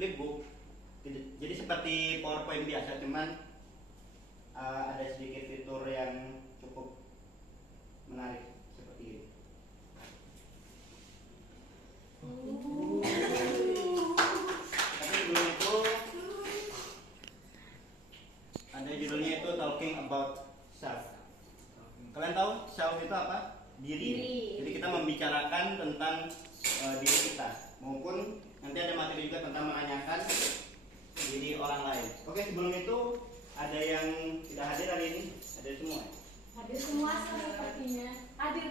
flipbook. Jadi seperti PowerPoint biasa, cuman ada sedikit fitur yang cukup menarik seperti ini. Tapi sebelum itu ada judulnya itu Talking About Self. Kalian tahu self itu apa? Diri. Jadi kita membicarakan tentang diri kita, maupun nanti ada materi juga tentang menanyakan diri orang lain. Oke, sebelum itu ada yang tidak hadir hari ini? Hadir semua? Hadir semua sepertinya. Hadir.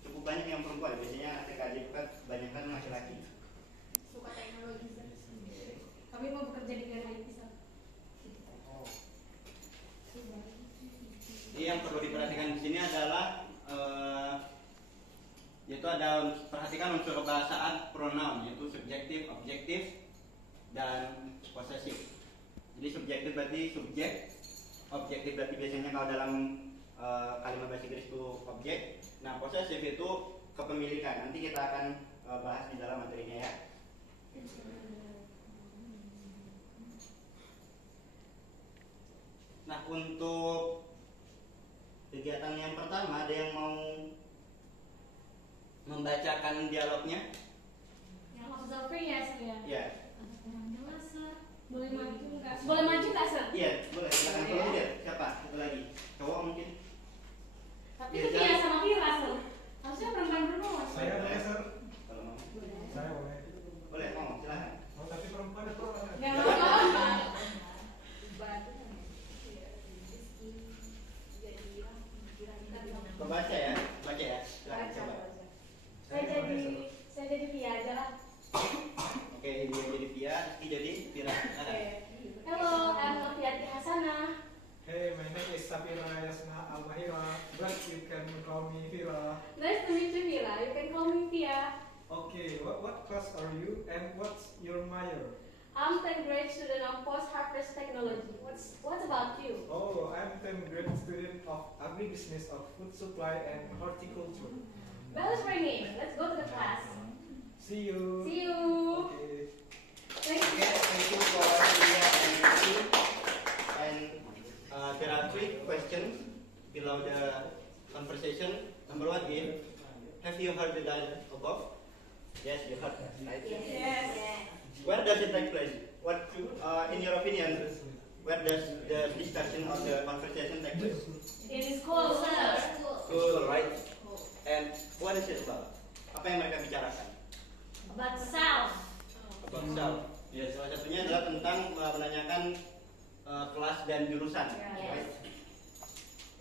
Cukup banyak yang perempuan, biasanya adik-adik banyak kan laki-laki. Suka teknologi. Kami mau bekerja di negara IT. Jadi yang perlu diperhatikan di sini adalah yaitu ada perhatikan unsur kebahasaan pronoun, yaitu subjektif, objektif, dan posesif. Jadi subjektif berarti subjek, objektif berarti biasanya kalau dalam kalimat bahasa Inggris itu objek. Nah, posesif itu kepemilikan. Nanti kita akan bahas di dalam materinya ya. Nah, untuk kegiatan yang pertama, ada yang mau membacakan dialognya? Yang observing ya, Sir ya? Iya. Boleh maju nggak? Boleh maju nggak, Sir? Iya, boleh. Silakan kalau dia. Siapa? Satu lagi. Cowok mungkin? Tapi itu Via sama Vira, Sir. Harusnya perempuan. Saya boleh, Sir. Kalau mau. Saya boleh. Boleh, ngomong. Silakan. Oh, tapi perempuan itu Nggak apa-apa. Baca ya, baca ya. Silakan coba. Saya jadi Via aja lah. Oke, dia jadi Via, Rizky jadi Vira. Hello, I'm Noviati Hasanah. Hey, my name is Safira Yasna Al-Mahira, but you can call me Vira. Nice to meet you, Vira. You can call me Via. Okay, what class are you and what's your major? I'm 10th grade student of post-harvest technology. What about you? Oh, I'm 10th grade student of agribusiness of food supply and horticulture. Bell is ringing. Let's go to the class. See you. See you. Okay. Thank you. Okay, thank you for Via and Rizky. And there are 3 questions below the conversation. Number 1 is, have you heard the dialogue above? Yes, you heard, right? Yes. Where does it take place? What, in your opinion, where does the discussion or the conversation take place? In school, sir. School, right? And what is it about? Apa yang mereka bicarakan? About self. About self. Ya, salah satunya adalah tentang menanyakan kelas dan jurusan. Right?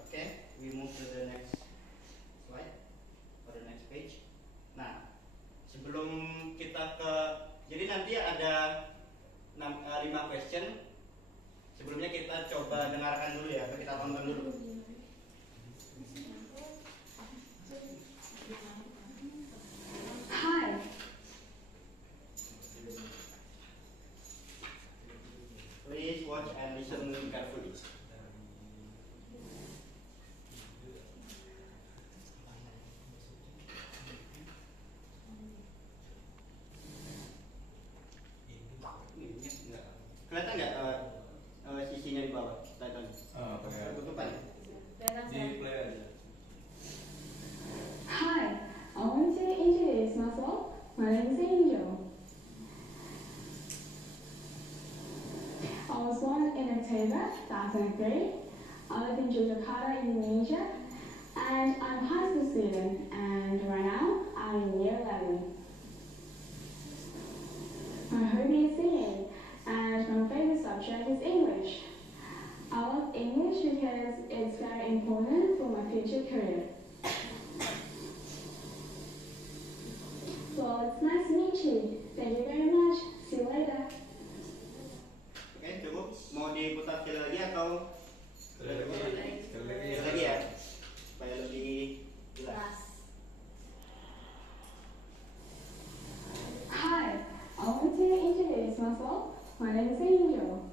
Okay, we move to the next slide or the next page. Nah, sebelum kita ke, jadi nanti ada 5 question. Sebelumnya kita coba dengarkan dulu ya, atau kita tonton dulu. Hi. Please watch and listen carefully. Kelihatan nggak sisinya di bawah? Kelihatan? Tertutupan. Di play aja. Hi, I want to introduce myself. My name is Angel. I was born in October 2003. I live in Yogyakarta, Indonesia, and I'm a high school student, and right now I'm in year 11. My hobby is singing, and my favorite subject is English. I love English because it's very important for my future career. Well, it's nice to meet you. Thank you very much. See you later. Oke, cukup. Mau diputar sekali lagi atau sekali lagi ya, supaya lebih jelas. Hi, I want to introduce myself. My name is Angel.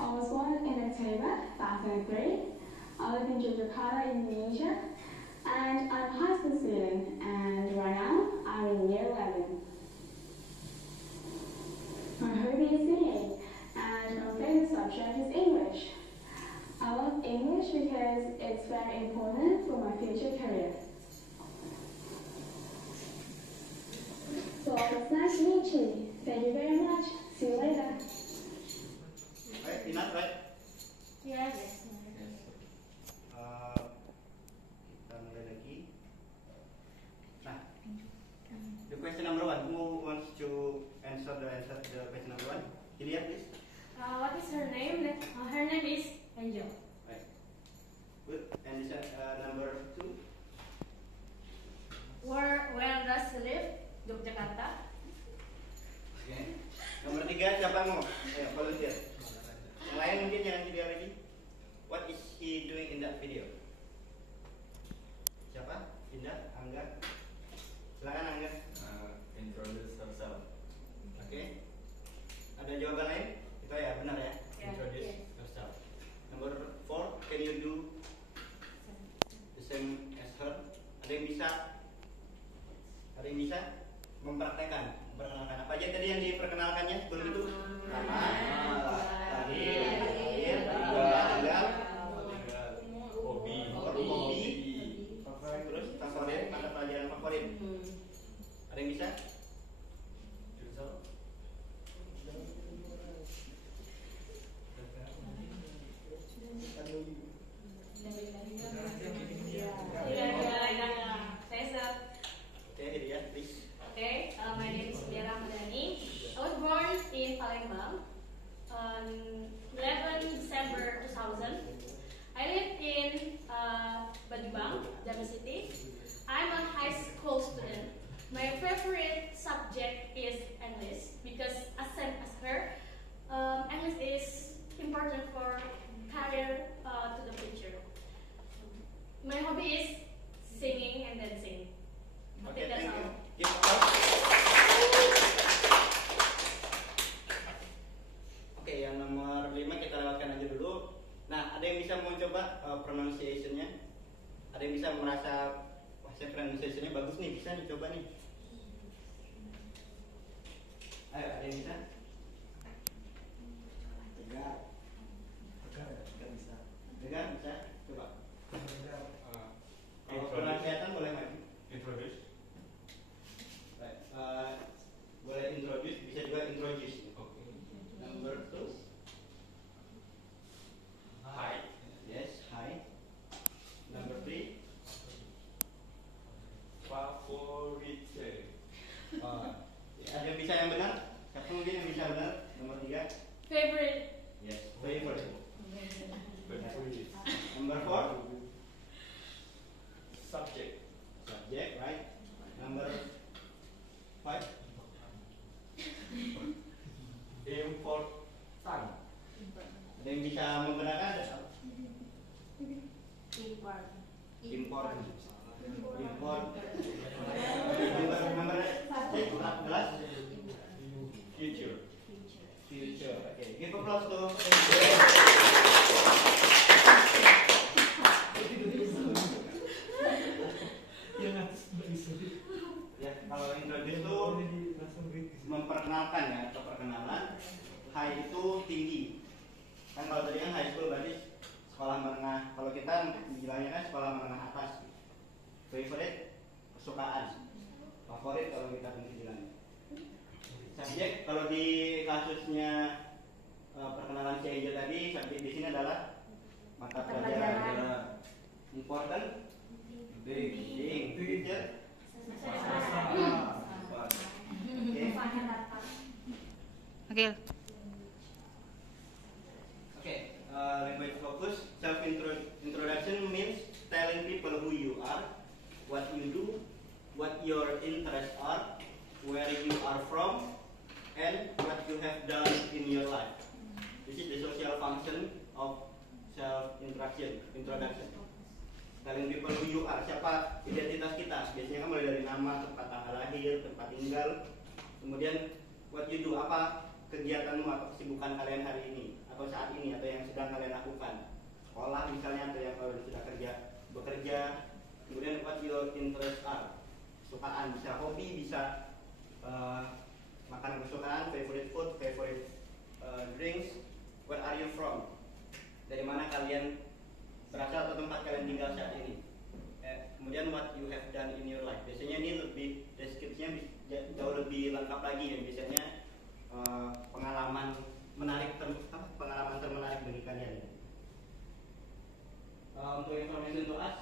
I was born in October 2003. I live in Yogyakarta, Indonesia, and I'm a high school student, and right now I'm in year 11. My hobby is singing, and my favorite subject is English. I love English because it's very important for my future career. So it's nice to meet you. Thank you very much. See you later. Right, enough, right? Yes. Kita mulai lagi. Nah, the question number 1. Who wants to answer the question number 1? Hilya, please. What is her name? Her name is Angel. Right. Good. And this number 2. Where does she live? Yogyakarta. Okay. Nomor 3, siapa mau? Ayo, volunteer. Yang lain mungkin jangan video lagi. What is he doing in that video? Siapa? Indah? Angga? Silakan Angga. Introduce herself. Oke. Ada jawaban lain? Itu ya, benar ya? Yeah. Introduce Yes. yourself. Number 4, can you do the same as her? Ada yang bisa? Ada yang bisa memperkenalkan apa aja tadi yang diperkenalkannya sebelum itu? Nama, lahir, tinggal, Hobi. terus favorit, mata pelajaran favorit. Ada yang bisa? Oke, Hilya, please. Okay, my name is Hilya Ramadhani. I was born in Palembang on 11 December 2000. I live in Badibang, Jambi City. I'm a high school student. My favorite subject is English because as same as her, English is important for career to the future. My hobby is singing and dancing. I Oke, think that's thank you. all. Give applause. Oke, yang nomor 5 kita lewatkan aja dulu. Nah, ada yang bisa mau coba pronunciation-nya? Ada yang bisa merasa wah, saya pronunciation-nya bagus nih, bisa nih coba nih. Ayo, ada yang bisa? Tegar bisa? Coba. Kalau kurang kelihatan boleh maju. Introduce. Baik, boleh introduce, bisa juga introduce. Okay. Number 2. Hi. Yes, hi. Number 3. Favorit. Ada yang bisa yang benar? Siapa mungkin yang bisa benar? Nomor 3. Favorite. Yes, favorite. Favorite. Number 4. Subject. Subject, right? Number 5. Important. Ada yang bisa membenarkan? Import. Import. Number 14. Future. Future. Okay, give applause to. Ya, kalau introduce itu memperkenalkan ya, atau perkenalan. High itu tinggi. Kan kalau tadi kan high school berarti sekolah menengah. Kalau kita bilangnya kan sekolah menengah atas. Favorite, kesukaan. Favorit kalau kita bilangnya. Subjek kalau di kasusnya perkenalan si Angel tadi, subjek di sini adalah mata pelajaran. Important, penting, future. Okay. Okay, language focus. Self-introduction means telling people who you are, what you do, what your interests are, where you are from, and what you have done in your life. This is the social function of self-introduction. Telling people who you are, siapa identitas kita. Biasanya kan mulai dari nama, tempat tanggal lahir, tempat tinggal, kemudian what you do, apa kegiatanmu atau kesibukan kalian hari ini atau saat ini atau yang sedang kalian lakukan. Sekolah misalnya, atau yang kalau sudah bekerja, Kemudian what your interests are, kesukaan, bisa hobi, bisa makanan kesukaan, favorite food, favorite drinks. Where are you from? Dari mana kalian berasal atau tempat kalian tinggal saat ini. Kemudian what you have done in your life. Biasanya ini lebih deskripsinya jauh lebih lengkap lagi ya. Biasanya pengalaman pengalaman termenarik bagi kalian. Untuk informasi untuk us,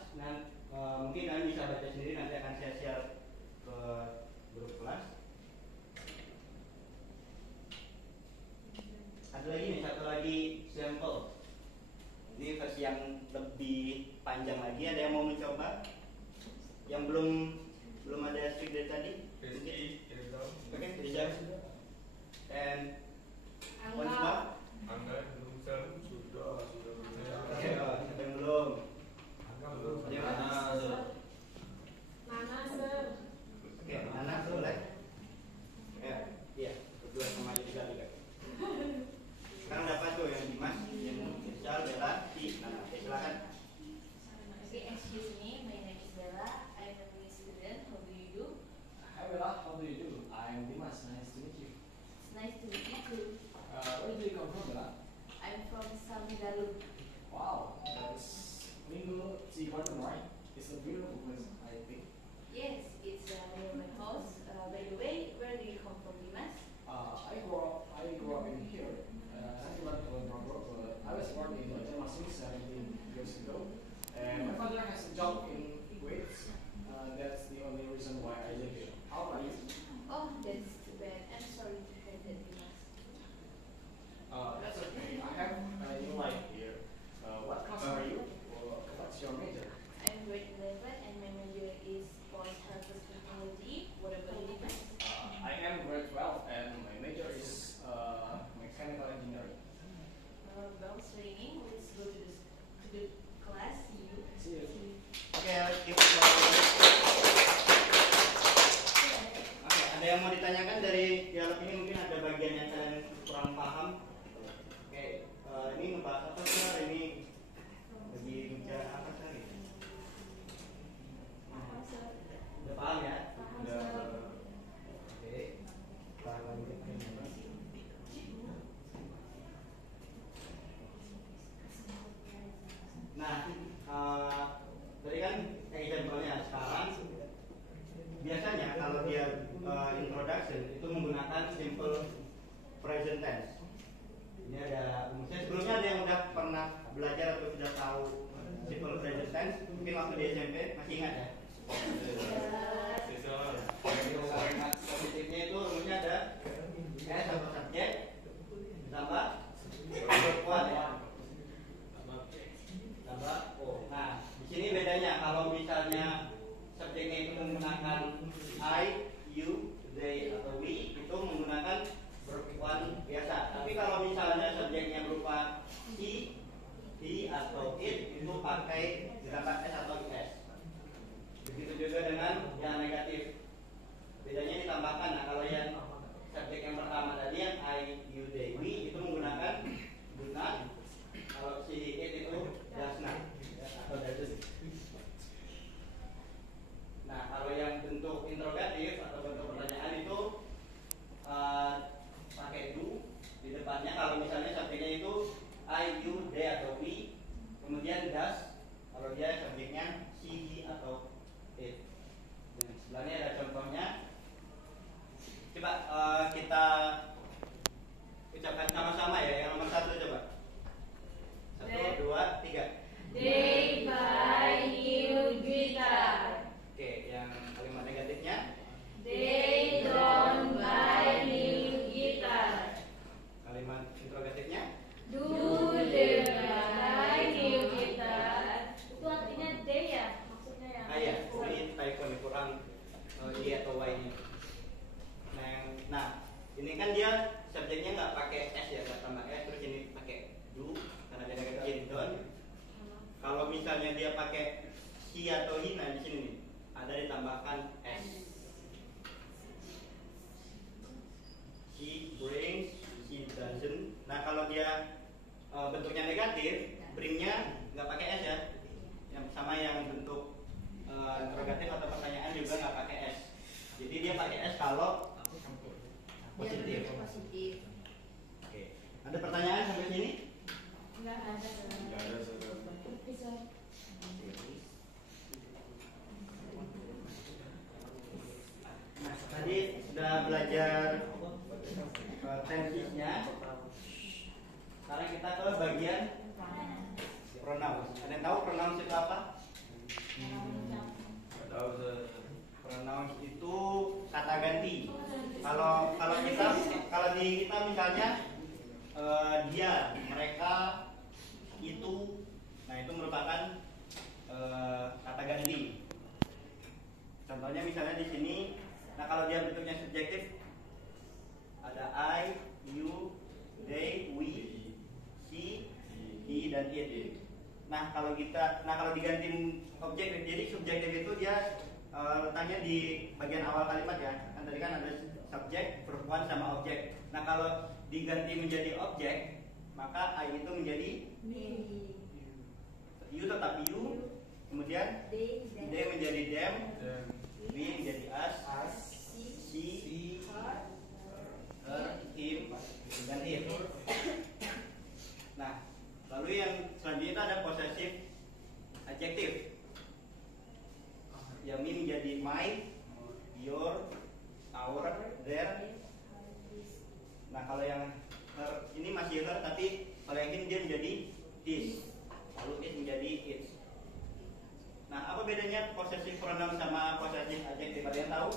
mungkin kalian bisa baca sendiri, nanti akan saya share ke grup kelas. Ada lagi nih, satu lagi sampel. Ini versi yang lebih panjang lagi. Ada yang mau mencoba? Yang belum ada speak dari tadi? Oke, bisa. And once more. Angga belum sudah. Oke, siapa yang belum? Ada yang mana? Mana sir? Oke, mana boleh? Ya, iya, berdua sama aja juga. Sekarang dapat tuh yang Dimas, yang Rizal, Bella, Nana. Oke, silakan. Okay, excuse me, my name is Bella. I'm a new student. How do you do? Hi Bella, how do you do? I'm Dimas, nice to meet you. It's nice to meet you too. Where do you come from, Bella? I'm from Samigalu. Wow, that's Minggu Tea Garden, right? It's a beautiful place, I think. Yes, it's near my house. By the way, where do you come from, Dimas? I grew up in here. I went to Bangkok, but I was born in Banjarmasin 17 years ago. And my father has a job in Kuwait. That's the only reason why I live here. How about you? Oh, that's too bad. I'm sorry to hear that, Dimas. That's okay. I have a new life here. What class are you? What's your major? I'm grade 11 and my major is post-harvest technology. What about you, Dimas? I am grade 12 and my major is mechanical engineering. Bells ringing. Let's go to the class. See you. See you. Oke, ada yang mau ditanyakan dari dialog ini? Mungkin ada bagian yang kalian kurang paham. Oke, ini ngebahas apa sih? Ini lagi bicara apa sih? Udah paham ya? Udah. Oke. Nah, tadi kan example-nya. Sekarang biasanya kalau dia introduction itu menggunakan simple present tense. Ini ada sebelumnya ada yang udah pernah belajar atau sudah tahu simple present tense, mungkin waktu di SMP masih ingat ya? Positifnya itu rumusnya ada S atau subjek ditambah verb one ya, tambah O. Nah, di sini bedanya kalau misalnya subjeknya itu menggunakan I, you, they atau we, itu menggunakan verb one biasa. Tapi kalau misalnya subjeknya berupa he atau it, itu pakai ditambah S atau is. Begitu juga dengan yang negatif. Bedanya ditambahkan. Nah, kalau yang subjek yang pertama tadi yang I, you, they, we itu menggunakan do not. Kalau si it itu does not atau doesn't. Nah, kalau yang bentuk interrogatif atau bentuk pertanyaan itu pakai do di depannya. Kalau misalnya subjeknya itu I, you, they atau we, kemudian does kalau dia subjeknya she, he atau it. Dan sebelahnya ada contohnya. Coba kita ucapkan sama-sama ya. Yang nomor satu coba. 1, 2, 3. They buy new guitar. Oke, yang kalimat negatifnya. They don't buy new guitar. Kalimat interrogatifnya. Do they buy new guitar? Itu artinya they ya, maksudnya ya. Iya, ini typo nih, kurang y atau y nya. Nah, ini kan dia subjeknya nggak pakai s ya, nggak tambah s, terus ini pakai do karena dia negatif don't. Kalau misalnya dia pakai he atau he, nah di sini nih ada ditambahkan s. She brings, she doesn't. Nah, kalau dia bentuknya negatif, bringnya nggak pakai s ya, yang sama yang bentuk pronouns. Ada yang tahu pronouns itu apa? Pronouns itu kata ganti. Kalau di kita misalnya dia, mereka, itu, nah itu merupakan kata ganti. Contohnya misalnya di sini, nah kalau dia bentuknya subjektif ada I, you, they, we, she, he, dan it. Nah kalau diganti objektif, jadi subjektif itu dia letaknya di bagian awal kalimat ya. Kan tadi kan ada subjek, verb one sama objek. Nah kalau diganti menjadi objek, maka I itu menjadi you tetap you, kemudian they menjadi them, we menjadi us, she, her, him, dan it. Nah, lalu yang selanjutnya ada possessive adjective. Yang ini menjadi my, your, our, their. Nah, kalau yang her ini masih her, tapi kalau yang ini dia menjadi his, lalu it menjadi its. Nah, apa bedanya possessive pronoun sama possessive adjective? Ada yang tahu?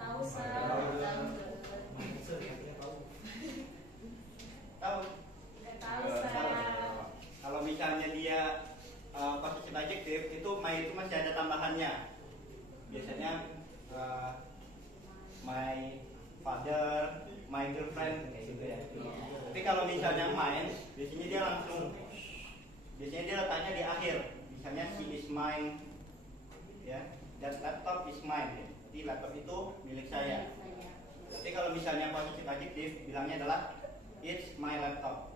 Tahu sir. Tahu? Tahu sir. Kalau misalnya dia possessive adjective itu my itu masih ada tambahannya. Biasanya my father, my girlfriend kayak gitu ya. Tapi kalau misalnya mine, biasanya dia letaknya di akhir. Misalnya she is mine, ya. Dan laptop is mine. Ya. Jadi laptop itu milik saya. Tapi kalau misalnya possessive adjective, bilangnya adalah it's my laptop.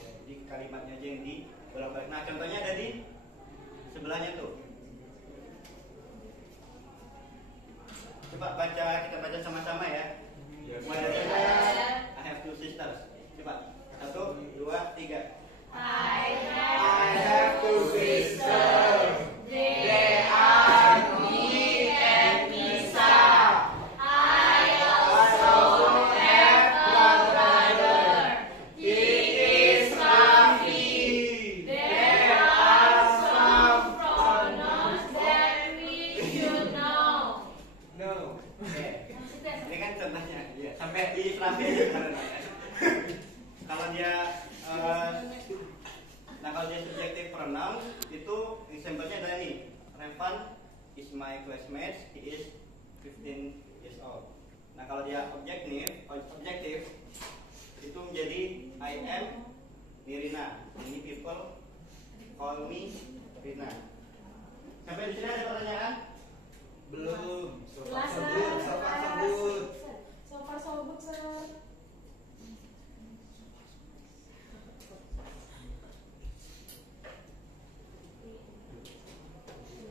Ya, jadi kalimatnya aja yang dibolak-balik. Nah, contohnya ada di sebelahnya tuh. Coba kita baca sama-sama ya. Mulai dari saya. I have two sisters. Coba 1, 2, 3. I have two sisters. They are me and Nisa. I also have a brother. He is Raffi. There are some pronouns that we should know. No. Oke. Ini kan contohnya. Ya, sampai di Raffi aja sebenarnya. Kalau dia kalau dia subjective pronoun itu example-nya adalah ini. Revan is my classmate, he is 15 years old. Nah, kalau dia objektif itu menjadi I am Nirina. Many people call me Rina. Sampai di sini ada pertanyaan? Belum. So far so good, sir.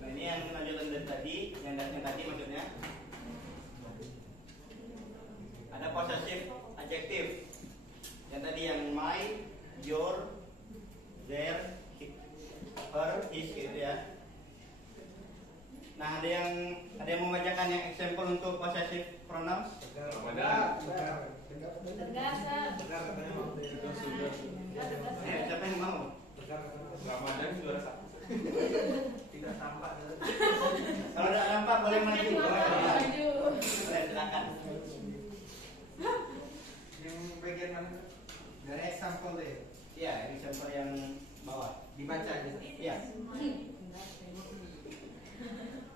Ini yang lanjutan dari tadi, yang tadi maksudnya ada possessive adjective. Yang tadi yang my, your, their, her, his gitu ya. Nah, ada yang membacakan yang example untuk possessive pronouns? Siapa yang mau? Ramadan juara 1. Tidak tampak. Kalau tidak nampak boleh maju. Boleh, silakan. Yang bagian mana? Dari example deh. Iya, example yang bawah. Dibaca aja. Iya.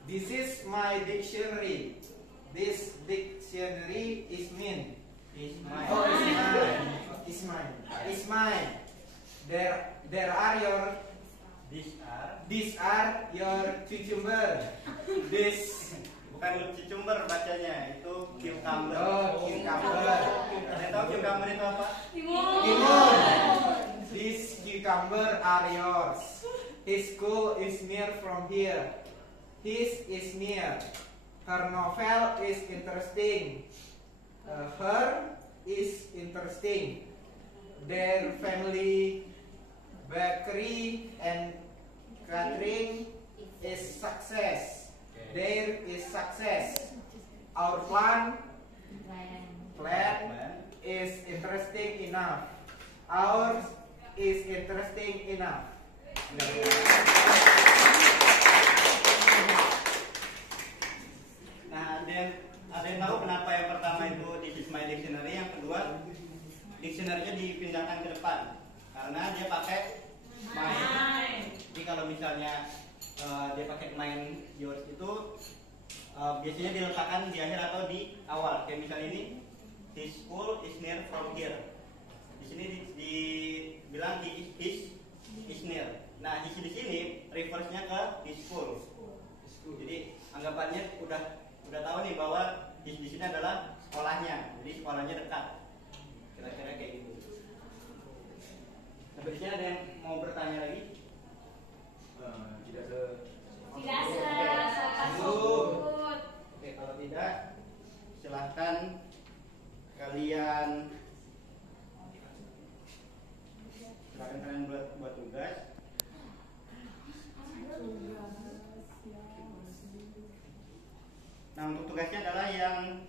This is my dictionary. This dictionary is mine. Is mine. Oh, is mine. Is mine. Is mine. There are your. These are your cucumber. This. Bukan cucumber bacanya, itu cucumber. Oh, cucumber. Ada tahu cucumber itu apa? Timun. These cucumber are yours. His school is near from here. His is near. Her novel is interesting. Her is interesting. Their family bakery and catering is success. There is success. Our plan is interesting enough. Ours is interesting enough. Nah, ada yang tahu kenapa yang pertama itu this is my dictionary, yang kedua dictionary-nya dipindahkan ke depan karena dia pakai mine. Jadi kalau misalnya dia pakai mine yours itu biasanya diletakkan di akhir atau di awal. Kayak misalnya ini, his school is near from here. Di sini dibilang his is near. Nah, his di sini reverse-nya ke his school. Jadi anggapannya udah tahu nih bahwa his di sini adalah sekolahnya. Jadi sekolahnya dekat. Kira-kira kayak gitu. Sampai di sini ada yang mau bertanya lagi? Tidak ada. Tidak sebut. Oke, kalau tidak silahkan kalian buat tugas. Nah, untuk tugasnya adalah yang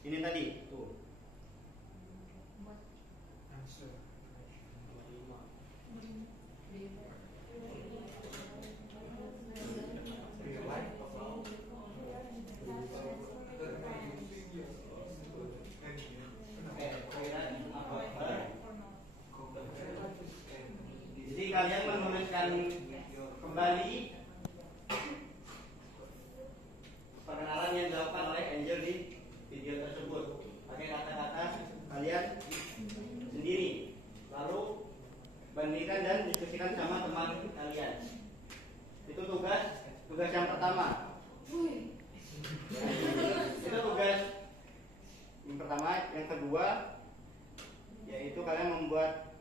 ini tadi, tuh. Jadi kalian menuliskan kembali perkenalan yang dilakukan oleh Angel di video tersebut pakai kata-kata kalian sendiri, lalu bandingkan dan diskusikan sama teman kalian. Itu tugas yang pertama. Itu tugas yang pertama. Yang kedua yaitu kalian membuat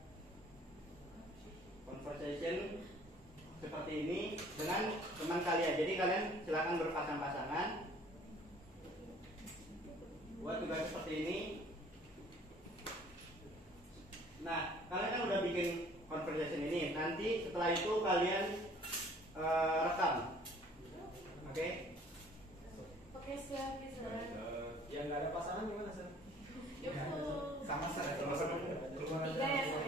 conversation seperti ini dengan teman kalian. Jadi kalian silakan berpasang-pasangan buat tugas seperti ini. Nah, kalian kan udah bikin conversation ini. Nanti setelah itu kalian rekam. Oke? Oke, sir. Yang nggak ada pasangan gimana, Sir? Sama Sir. Tiga ya, sir.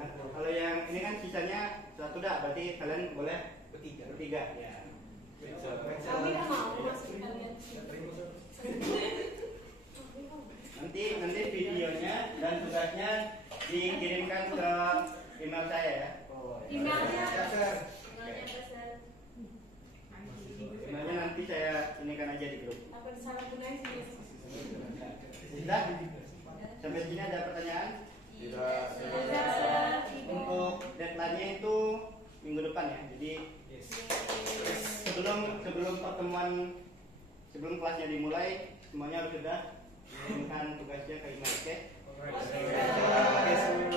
Nah, kalau yang ini kan sisanya satu dah, berarti kalian boleh bertiga. Ya. Kami nggak mau masuk kalian. Nanti videonya dan tugasnya dikirimkan ke email saya ya. Emailnya. Emailnya nanti saya inikan aja di grup. Apa disalahgunain sih? Sudah? Sampai sini ada pertanyaan? Tidak. Untuk deadline-nya itu minggu depan ya. Jadi sebelum kelasnya dimulai semuanya harus sudah mengirimkan tugasnya ke email. Oke? Oke.